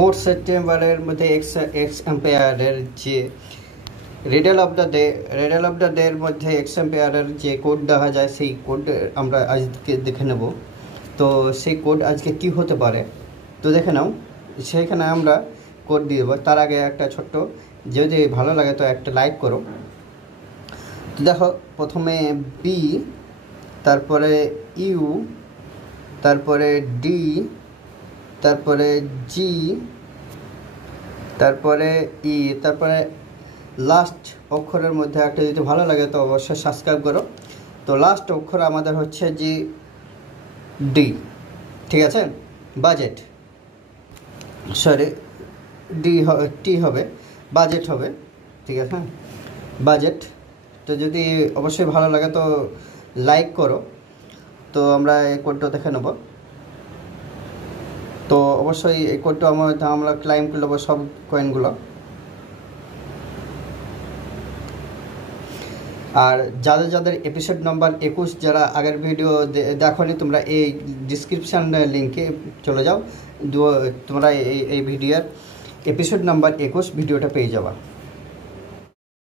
4 সেপ্টেম্বরের মধ্যে এক্স এম্পায়ারের যে রিডেল অফ দ্য ডের মধ্যে এক্স এম্পায়ারের যে কোড দেখা যায় সেই কোড আমরা আজকে দেখে নেব। তো সেই কোড আজকে কি হতে পারে তো দেখে নাও। সেইখানে আমরা কোড দিয়ে দেবো। তার আগে একটা ছোট্ট, যদি ভালো লাগে তো একটা লাইক করো। তো দেখো, প্রথমে বি, তারপরে ইউ, তারপরে ডি, তারপরে জি, তারপরে ই, তারপরে লাস্ট অক্ষরের মধ্যে একটা, যদি ভালো লাগে তো অবশ্যই সাবস্ক্রাইব করো। তো লাস্ট অক্ষর আমাদের হচ্ছে যে ডি, ঠিক আছে? বাজেট, সরি টি হবে, বাজেট হবে, ঠিক আছে? বাজেট। তো যদি অবশ্যই ভালো লাগে তো লাইক করো। তো আমরা এই কোডটা দেখে নেব। তো অবশ্যই এই কোডটা আমরা ক্লাইম করে নেবো সব কয়েনগুলো। আর যাদের এপিসোড নাম্বার 21 যারা আগের ভিডিও দেখোনি, তোমরা এই ডিসক্রিপশান লিঙ্কে চলে যাও, তোমরা এই ভিডিওর এপিসোড নাম্বার 21 ভিডিওটা পেয়ে যাবা।